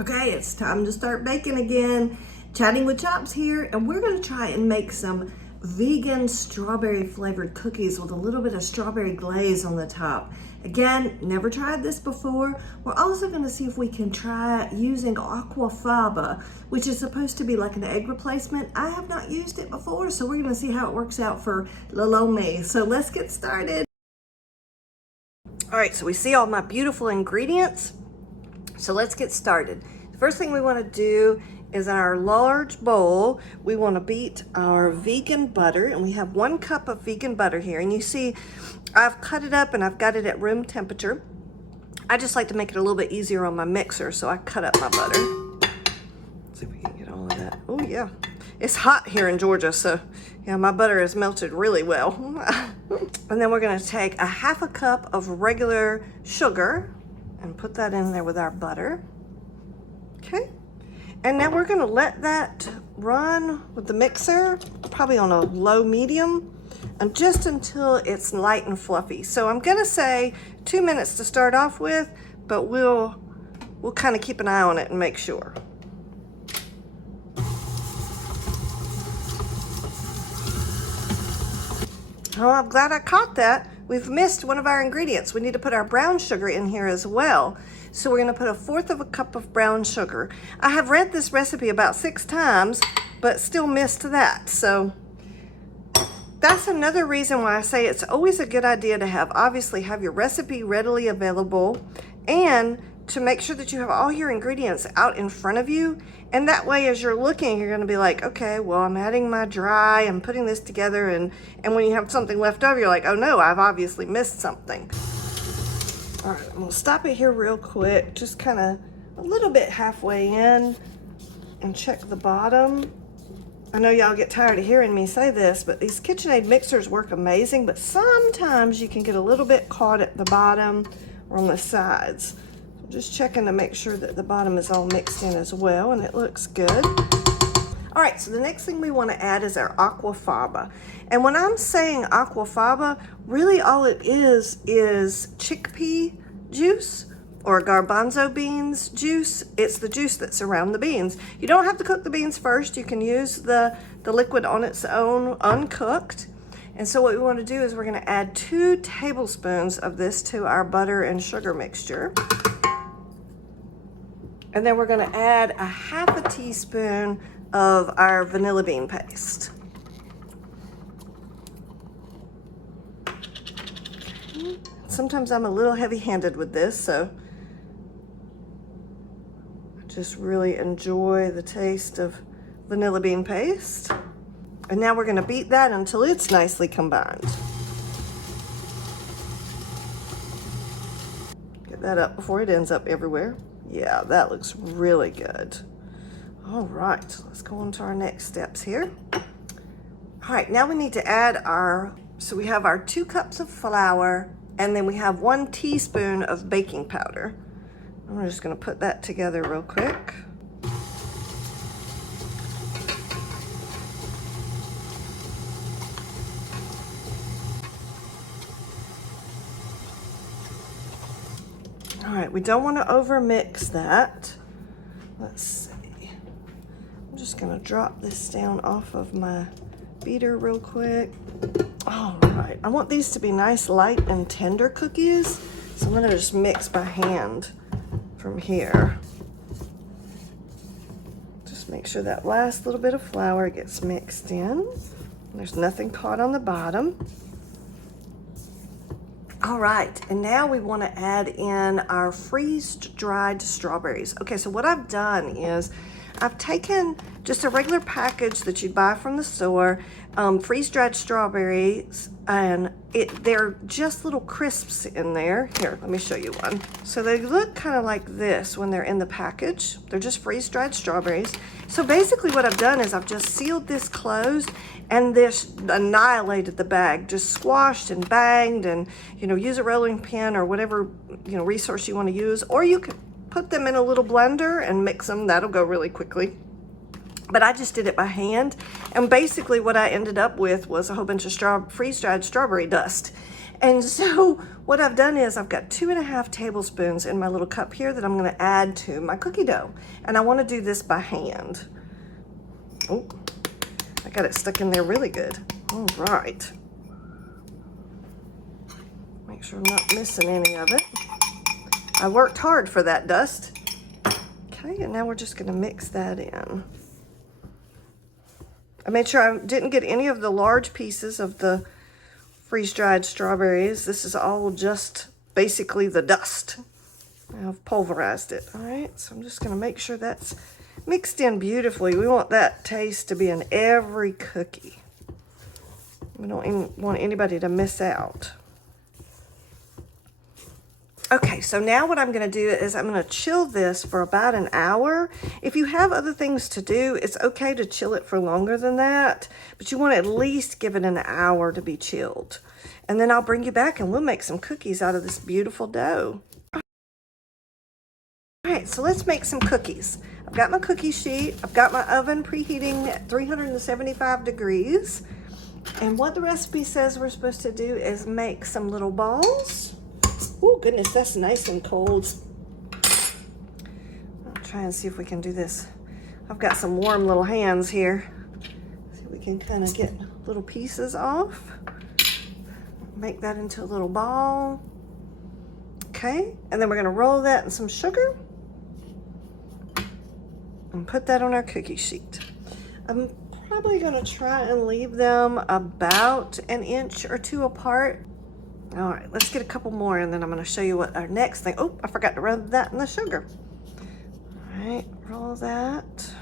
Okay, it's time to start baking again. Chatting with Chops here, and we're gonna try and make some vegan strawberry flavored cookies with a little bit of strawberry glaze on the top. Again, never tried this before. We're also gonna see if we can try using aquafaba, which is supposed to be like an egg replacement. I have not used it before, so we're gonna see how it works out for Lolome. So let's get started. All right, so we see all my beautiful ingredients. So let's get started. The first thing we want to do is in our large bowl, we want to beat our vegan butter, and we have 1 cup of vegan butter here. And you see, I've cut it up and I've got it at room temperature. I just like to make it a little bit easier on my mixer, so I cut up my butter. Let's see if we can get all of that. Oh yeah, it's hot here in Georgia, so yeah, my butter has melted really well. And then we're going to take a 1/2 cup of regular sugar and put that in there with our butter. Okay, and now we're going to let that run with the mixer, probably on a low medium, and just until it's light and fluffy. So I'm going to say 2 minutes to start off with, but we'll kind of keep an eye on it and make sure. Oh, I'm glad I caught that. We've missed one of our ingredients. We need to put our brown sugar in here as well. So we're gonna put 1/4 cup of brown sugar. I have read this recipe about 6 times, but still missed that. So that's another reason why I say it's always a good idea to obviously have your recipe readily available, and to make sure that you have all your ingredients out in front of you. And that way, as you're looking, you're gonna be like, okay, well, I'm adding my dry, I'm putting this together, and when you have something left over, you're like, oh no, I've obviously missed something. All right, I'm gonna stop it here real quick, just kind of a little bit halfway in, and check the bottom. I know y'all get tired of hearing me say this, but these KitchenAid mixers work amazing, but sometimes you can get a little bit caught at the bottom or on the sides. Just checking to make sure that the bottom is all mixed in as well, and it looks good. All right, so the next thing we want to add is our aquafaba. And when I'm saying aquafaba, really all it is chickpea juice or garbanzo beans juice. It's the juice that's around the beans. You don't have to cook the beans first. You can use the liquid on its own uncooked. And so what we want to do is we're going to add 2 tablespoons of this to our butter and sugar mixture. And then we're going to add 1/2 teaspoon of our vanilla bean paste. Sometimes I'm a little heavy-handed with this, so I just really enjoy the taste of vanilla bean paste. And now we're going to beat that until it's nicely combined. Get that up before it ends up everywhere. Yeah, that looks really good. All right, let's go on to our next steps here. All right, now we need to add so we have our 2 cups of flour, and then we have 1 teaspoon of baking powder. I'm just gonna put that together real quick. All right, we don't want to over mix that. Let's see. I'm just going to drop this down off of my beater real quick. All right, I want these to be nice, light, and tender cookies. So I'm going to just mix by hand from here. Just make sure that last little bit of flour gets mixed in. There's nothing caught on the bottom. All right, and now we want to add in our freeze-dried strawberries. Okay, so what I've done is I've taken just a regular package that you'd buy from the store, freeze-dried strawberries, and they're just little crisps in there. Here, let me show you one. So they look kind of like this when they're in the package. They're just freeze-dried strawberries. So basically what I've done is I've just sealed this closed, and this annihilated the bag, just squashed and banged, and use a rolling pin or whatever resource you want to use, or you could put them in a little blender and mix them. That'll go really quickly. But I just did it by hand, and basically what I ended up with was a whole bunch of freeze-dried strawberry dust. And so what I've done is I've got 2.5 tablespoons in my little cup here that I'm gonna add to my cookie dough. And I wanna do this by hand. Oh, I got it stuck in there really good. All right. Make sure I'm not missing any of it. I worked hard for that dust. Okay, and now we're just gonna mix that in. I made sure I didn't get any of the large pieces of the freeze-dried strawberries. This is all just basically the dust. I've pulverized it. All right, so I'm just gonna make sure that's mixed in beautifully. We want that taste to be in every cookie. We don't even want anybody to miss out. Okay, so now what I'm gonna do is I'm gonna chill this for about an hour. If you have other things to do, it's okay to chill it for longer than that, but you wanna at least give it an hour to be chilled. And then I'll bring you back and we'll make some cookies out of this beautiful dough. All right, so let's make some cookies. I've got my cookie sheet. I've got my oven preheating at 375 degrees. And what the recipe says we're supposed to do is make some little balls. Oh goodness, that's nice and cold. I'll try and see if we can do this. I've got some warm little hands here. See if we can kind of get little pieces off. Make that into a little ball. Okay, and then we're gonna roll that in some sugar and put that on our cookie sheet. I'm probably gonna try and leave them about 1 inch or 2 apart. All right, let's get a couple more and then I'm gonna show you what our next thing. Oh, I forgot to rub that in the sugar. All right, roll that.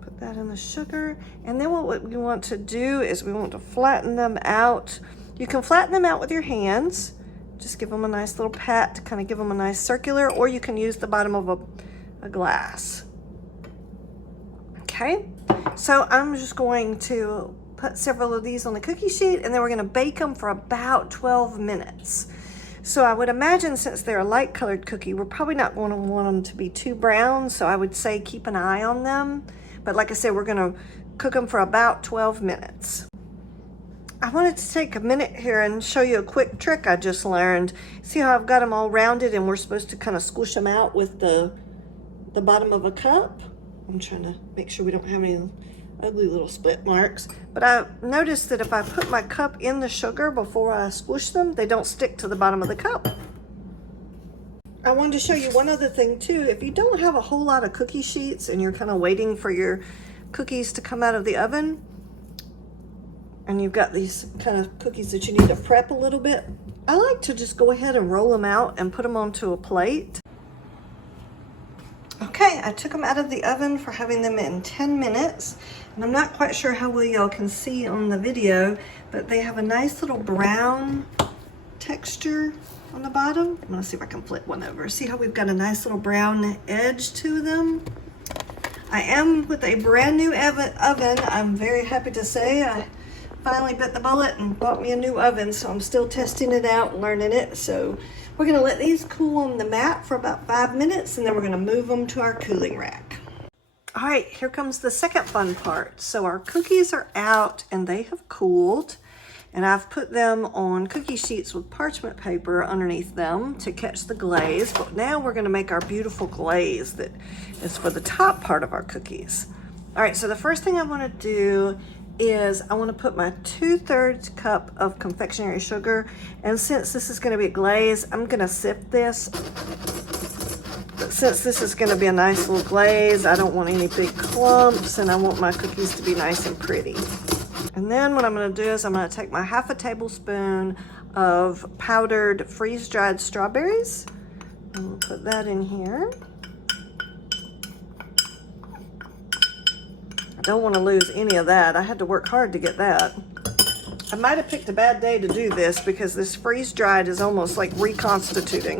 Put that in the sugar. And then what we want to do is we want to flatten them out. You can flatten them out with your hands. Just give them a nice little pat to kind of give them a nice circular, or you can use the bottom of a glass. Okay, so I'm just going to put several of these on the cookie sheet and then we're gonna bake them for about 12 minutes. So I would imagine since they're a light colored cookie, we're probably not gonna want them to be too brown. So I would say keep an eye on them. But like I said, we're gonna cook them for about 12 minutes. I wanted to take a minute here and show you a quick trick I just learned. See how I've got them all rounded and we're supposed to kind of squish them out with the bottom of a cup? I'm trying to make sure we don't have any ugly little split marks. But I noticed that if I put my cup in the sugar before I squish them, they don't stick to the bottom of the cup. I wanted to show you one other thing too. If you don't have a whole lot of cookie sheets and you're kind of waiting for your cookies to come out of the oven, and you've got these kind of cookies that you need to prep a little bit, I like to just go ahead and roll them out and put them onto a plate. Okay, I took them out of the oven for having them in 10 minutes. And I'm not quite sure how well y'all can see on the video, but they have a nice little brown texture on the bottom. I'm gonna see if I can flip one over. See how we've got a nice little brown edge to them? I am with a brand new oven. I'm very happy to say I finally bit the bullet and bought me a new oven, so I'm still testing it out and learning it. So we're gonna let these cool on the mat for about 5 minutes and then we're gonna move them to our cooling rack. All right, here comes the second fun part. So our cookies are out and they have cooled, and I've put them on cookie sheets with parchment paper underneath them to catch the glaze. But now we're gonna make our beautiful glaze that is for the top part of our cookies. All right, so the first thing I wanna do is I want to put my 2/3 cup of confectionery sugar, and since this is going to be a glaze, I'm going to sift this. But since this is going to be a nice little glaze, I don't want any big clumps and I want my cookies to be nice and pretty. And then what I'm going to do is I'm going to take my 1/2 tablespoon of powdered freeze-dried strawberries and we'll put that in here. Don't want to lose any of that. I had to work hard to get that. I might have picked a bad day to do this because this freeze-dried is almost like reconstituting.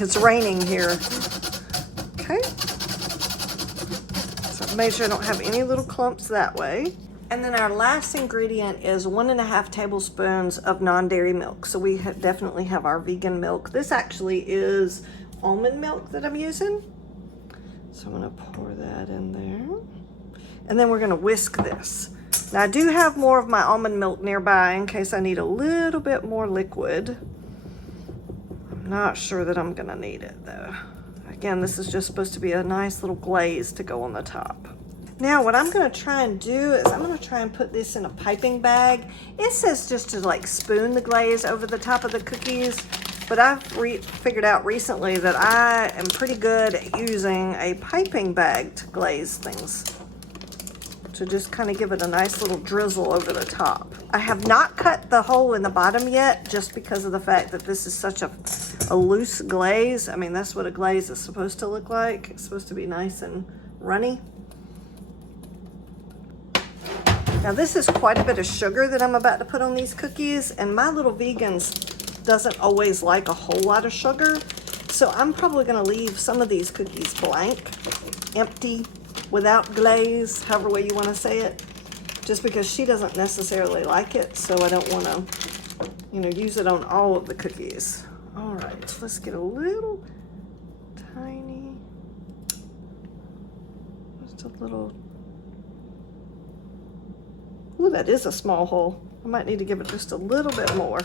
It's raining here. Okay. So make sure I don't have any little clumps that way. And then our last ingredient is 1.5 tablespoons of non-dairy milk. So we definitely have our vegan milk. This actually is almond milk that I'm using. So I'm gonna pour that in there. And then we're gonna whisk this. Now I do have more of my almond milk nearby in case I need a little bit more liquid. I'm not sure that I'm gonna need it though. Again, this is just supposed to be a nice little glaze to go on the top. Now what I'm gonna try and do is I'm gonna try and put this in a piping bag. It says just to like spoon the glaze over the top of the cookies, but I've figured out recently that I am pretty good at using a piping bag to glaze things. To just kind of give it a nice little drizzle over the top. I have not cut the hole in the bottom yet, just because of the fact that this is such a loose glaze. I mean, that's what a glaze is supposed to look like. It's supposed to be nice and runny. Now this is quite a bit of sugar that I'm about to put on these cookies, and my little vegans doesn't always like a whole lot of sugar. So I'm probably gonna leave some of these cookies blank, empty, without glaze, however way you want to say it, just because she doesn't necessarily like it, so I don't want to, you know, use it on all of the cookies. All right, let's get a little tiny, just a little, ooh, that is a small hole. I might need to give it just a little bit more.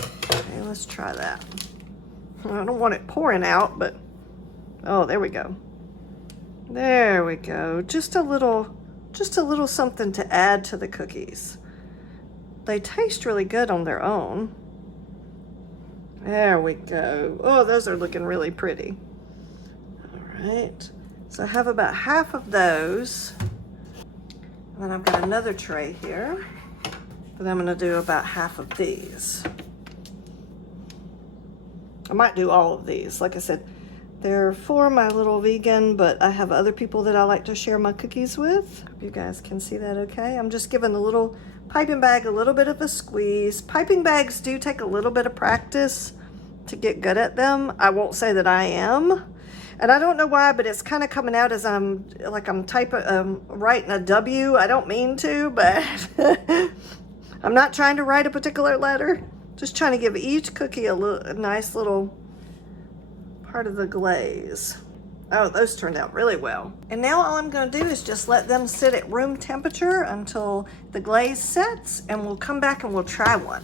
Okay, let's try that. I don't want it pouring out, but oh, there we go. There we go. Just a little something to add to the cookies. They taste really good on their own. There we go. Oh, those are looking really pretty. All right. So I have about half of those. And then I've got another tray here. But I'm going to do about half of these. I might do all of these. Like I said, they're for my little vegan, but I have other people that I like to share my cookies with. Hope you guys can see that okay. I'm just giving the little piping bag a little bit of a squeeze. Piping bags do take a little bit of practice to get good at them. I won't say that I am. And I don't know why, but it's kind of coming out as I'm writing a W. I don't mean to, but I'm not trying to write a particular letter. Just trying to give each cookie a nice little part of the glaze. Oh, those turned out really well. And now all I'm going to do is just let them sit at room temperature until the glaze sets, and we'll come back and we'll try one.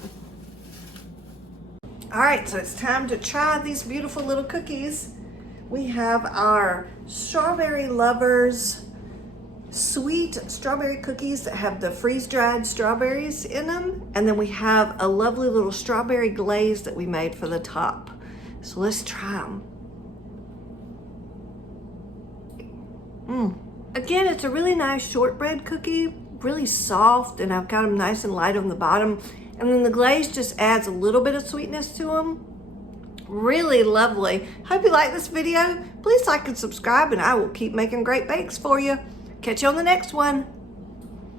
All right, so it's time to try these beautiful little cookies. We have our Strawberry Lovers sweet strawberry cookies that have the freeze-dried strawberries in them, and then we have a lovely little strawberry glaze that we made for the top. So let's try them. Again, it's a really nice shortbread cookie, really soft, and I've got them nice and light on the bottom. And then the glaze just adds a little bit of sweetness to them. Really lovely. Hope you like this video. Please like and subscribe, and I will keep making great bakes for you. Catch you on the next one.